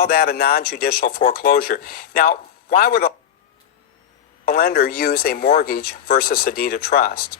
call that a non-judicial foreclosure. Now, why would a lender use a mortgage versus a deed of trust?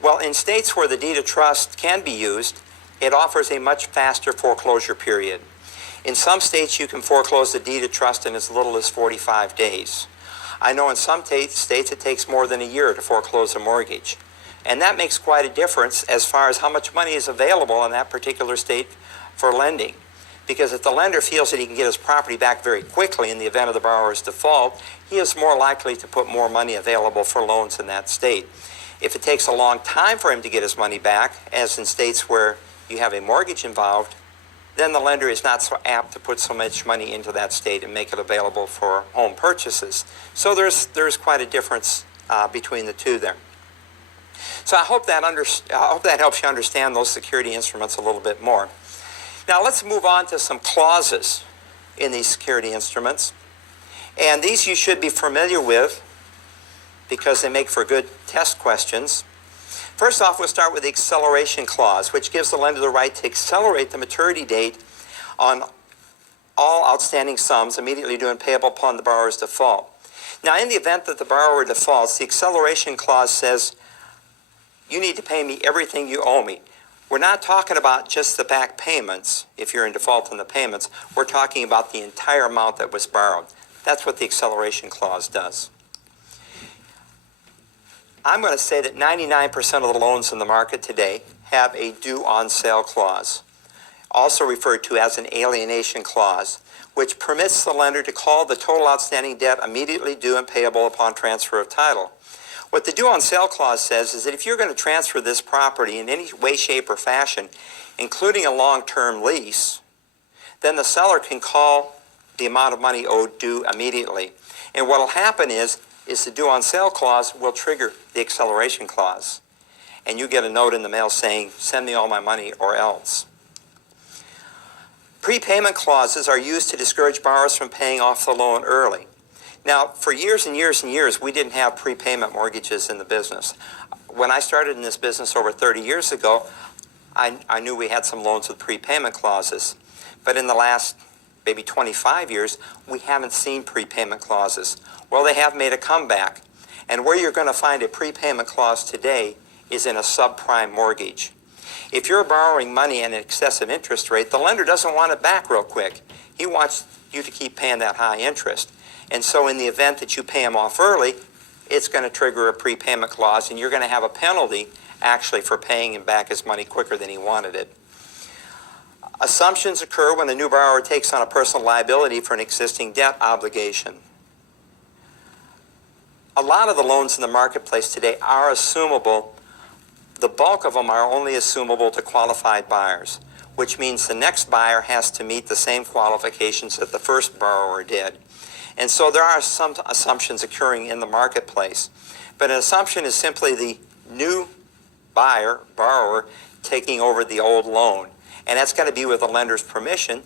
Well, in states where the deed of trust can be used, it offers a much faster foreclosure period. In some states, you can foreclose the deed of trust in as little as 45 days. I know in some states it takes more than a year to foreclose a mortgage. And that makes quite a difference as far as how much money is available in that particular state for lending. Because if the lender feels that he can get his property back very quickly in the event of the borrower's default, he is more likely to put more money available for loans in that state. If it takes a long time for him to get his money back, as in states where you have a mortgage involved, then the lender is not so apt to put so much money into that state and make it available for home purchases. So there's quite a difference between the two there. So I hope that helps you understand those security instruments a little bit more. Now let's move on to some clauses in these security instruments. And these you should be familiar with because they make for good test questions. First off, we'll start with the acceleration clause, which gives the lender the right to accelerate the maturity date on all outstanding sums immediately due and payable upon the borrower's default. Now, in the event that the borrower defaults, the acceleration clause says, you need to pay me everything you owe me. We're not talking about just the back payments, if you're in default on the payments. We're talking about the entire amount that was borrowed. That's what the acceleration clause does. I'm going to say that 99% of the loans in the market today have a due on sale clause, also referred to as an alienation clause, which permits the lender to call the total outstanding debt immediately due and payable upon transfer of title. What the due on sale clause says is that if you're going to transfer this property in any way, shape, or fashion, including a long-term lease, then the seller can call the amount of money owed due immediately. And what will happen is the due on sale clause will trigger the acceleration clause. And you get a note in the mail saying, send me all my money or else. Prepayment clauses are used to discourage borrowers from paying off the loan early. Now, for years and years and years, we didn't have prepayment mortgages in the business. When I started in this business over 30 years ago, I knew we had some loans with prepayment clauses. But in the last maybe 25 years, we haven't seen prepayment clauses. Well, they have made a comeback. And where you're going to find a prepayment clause today is in a subprime mortgage. If you're borrowing money at an excessive interest rate, the lender doesn't want it back real quick. He wants you to keep paying that high interest. And so in the event that you pay him off early, it's going to trigger a prepayment clause, and you're going to have a penalty actually for paying him back his money quicker than he wanted it. Assumptions occur when a new borrower takes on a personal liability for an existing debt obligation. A lot of the loans in the marketplace today are assumable. The bulk of them are only assumable to qualified buyers, which means the next buyer has to meet the same qualifications that the first borrower did. And so there are some assumptions occurring in the marketplace. But an assumption is simply the new borrower, taking over the old loan. And that's got to be with the lender's permission,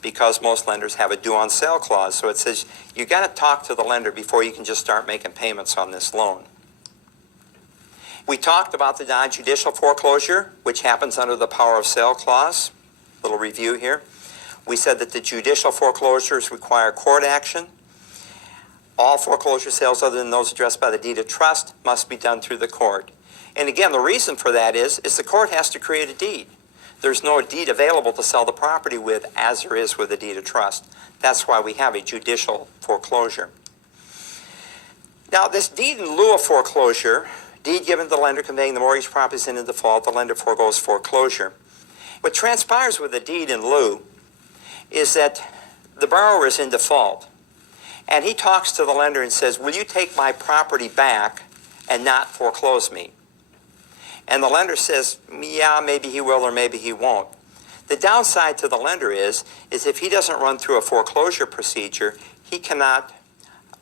because most lenders have a due on sale clause. So it says you got to talk to the lender before you can just start making payments on this loan. We talked about the non-judicial foreclosure, which happens under the power of sale clause. Little review here. We said that the judicial foreclosures require court action. All foreclosure sales other than those addressed by the deed of trust must be done through the court. And again, the reason for that is the court has to create a deed. There's no deed available to sell the property with as there is with a deed of trust. That's why we have a judicial foreclosure. Now, this deed in lieu of foreclosure, deed given to the lender conveying the mortgage property is in default, the lender foregoes foreclosure. What transpires with a deed in lieu is that the borrower is in default. And he talks to the lender and says, will you take my property back and not foreclose me? And the lender says, yeah, maybe he will or maybe he won't. The downside to the lender is if he doesn't run through a foreclosure procedure, he cannot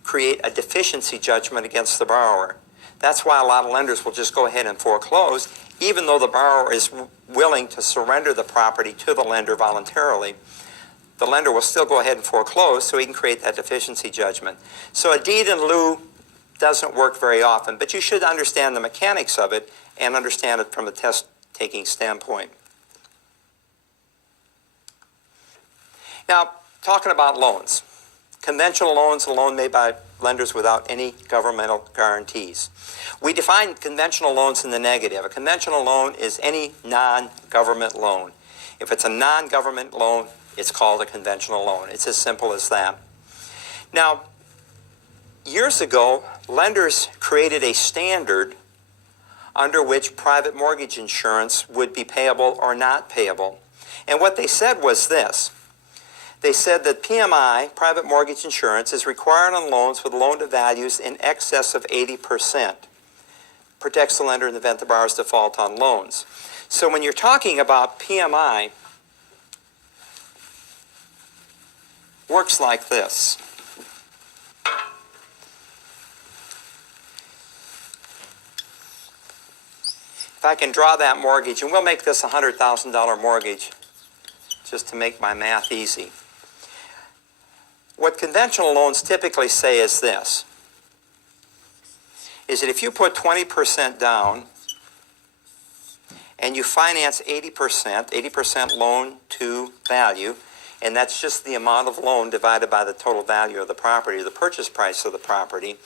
create a deficiency judgment against the borrower. That's why a lot of lenders will just go ahead and foreclose, even though the borrower is willing to surrender the property to the lender voluntarily. The lender will still go ahead and foreclose so he can create that deficiency judgment. So a deed in lieu doesn't work very often, but you should understand the mechanics of it and understand it from a test-taking standpoint. Now, talking about loans. Conventional loans, a loan made by lenders without any governmental guarantees. We define conventional loans in the negative. A conventional loan is any non-government loan. If it's a non-government loan, it's called a conventional loan. It's as simple as that. Now, years ago, lenders created a standard under which private mortgage insurance would be payable or not payable. And what they said was this. They said that PMI, private mortgage insurance, is required on loans with loan-to-values in excess of 80%. Protects the lender in the event the borrower's default on loans. So when you're talking about PMI, works like this. If I can draw that mortgage, and we'll make this a $100,000 mortgage just to make my math easy. What conventional loans typically say is this, is that if you put 20% down and you finance 80% loan to value, and that's just the amount of loan divided by the total value of the property, the purchase price of the property,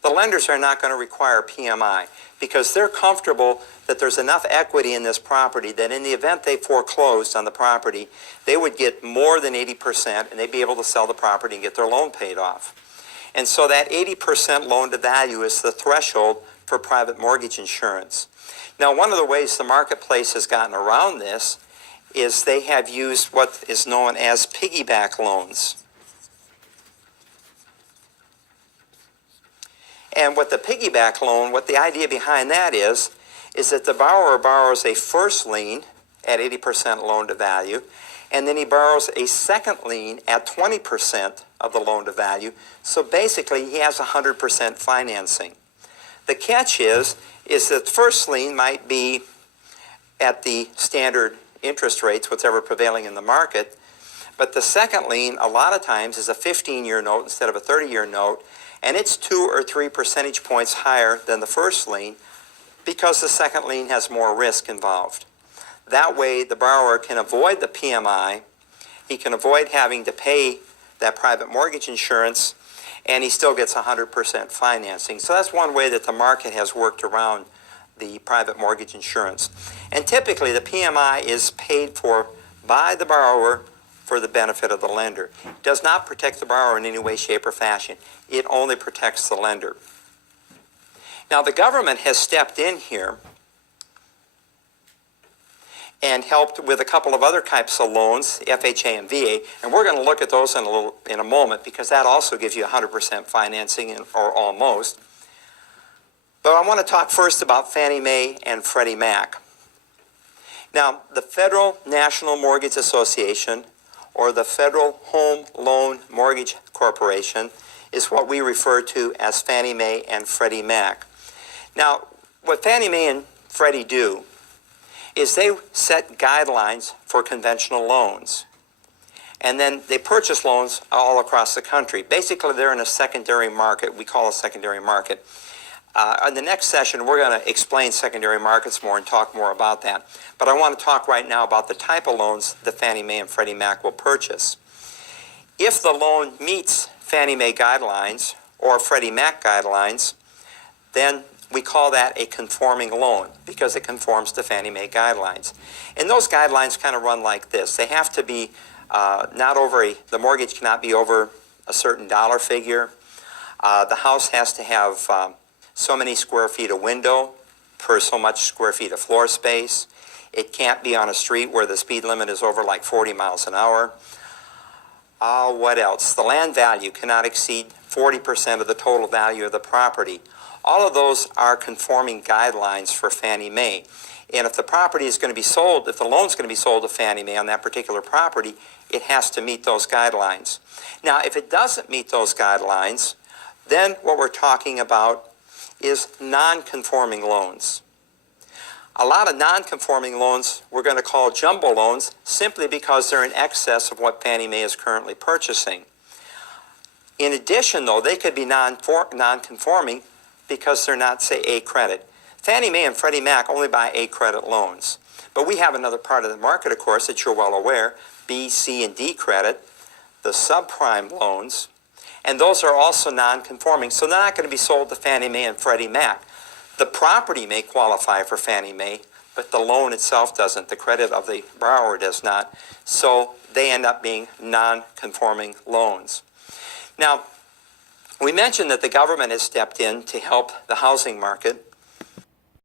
the lenders are not going to require PMI because they're comfortable that there's enough equity in this property that in the event they foreclosed on the property, they would get more than 80% and they'd be able to sell the property and get their loan paid off. And so that 80% loan to value is the threshold for private mortgage insurance. Now, one of the ways the marketplace has gotten around this is they have used what is known as piggyback loans. And what the piggyback loan, what the idea behind that is that the borrower borrows a first lien at 80% loan to value, and then he borrows a second lien at 20% of the loan to value. So basically, he has 100% financing. The catch is that the first lien might be at the standard interest rates, whatever prevailing in the market, but the second lien a lot of times is a 15-year note instead of a 30-year note, and it's 2 or 3 percentage points higher than the first lien because the second lien has more risk involved. That way, the borrower can avoid the PMI, he can avoid having to pay that private mortgage insurance, and he still gets 100% financing. So that's one way that the market has worked around the private mortgage insurance. And typically, the PMI is paid for by the borrower for the benefit of the lender. It does not protect the borrower in any way, shape, or fashion. It only protects the lender. Now, the government has stepped in here and helped with a couple of other types of loans, FHA and VA, and we're going to look at those in a moment because that also gives you 100% financing, or almost. But I want to talk first about Fannie Mae and Freddie Mac. Now, the Federal National Mortgage Association, or the Federal Home Loan Mortgage Corporation, is what we refer to as Fannie Mae and Freddie Mac. Now, what Fannie Mae and Freddie do is they set guidelines for conventional loans. And then they purchase loans all across the country. Basically, they're in a secondary market. We call a secondary market. In the next session, we're going to explain secondary markets more and talk more about that. But I want to talk right now about the type of loans that Fannie Mae and Freddie Mac will purchase. If the loan meets Fannie Mae guidelines or Freddie Mac guidelines, then we call that a conforming loan because it conforms to Fannie Mae guidelines. And those guidelines kind of run like this. They have to be the mortgage cannot be over a certain dollar figure. The house has to have so many square feet of window per so much square feet of floor space. It can't be on a street where the speed limit is over like 40 miles an hour. What else? The land value cannot exceed 40% of the total value of the property. All of those are conforming guidelines for Fannie Mae. And if the property is going to be sold, if the loan is going to be sold to Fannie Mae on that particular property, it has to meet those guidelines. Now, if it doesn't meet those guidelines, then what we're talking about is non-conforming loans. A lot of non-conforming loans we're going to call jumbo loans simply because they're in excess of what Fannie Mae is currently purchasing. In addition, though, they could be non-conforming because they're not, say, A credit. Fannie Mae and Freddie Mac only buy A credit loans. But we have another part of the market, of course, that you're well aware, B, C, and D credit. the subprime loans, and those are also non-conforming, so they're not going to be sold to Fannie Mae and Freddie Mac. The property may qualify for Fannie Mae, but the loan itself doesn't. The credit of the borrower does not. So they end up being non-conforming loans. Now, we mentioned that the government has stepped in to help the housing market.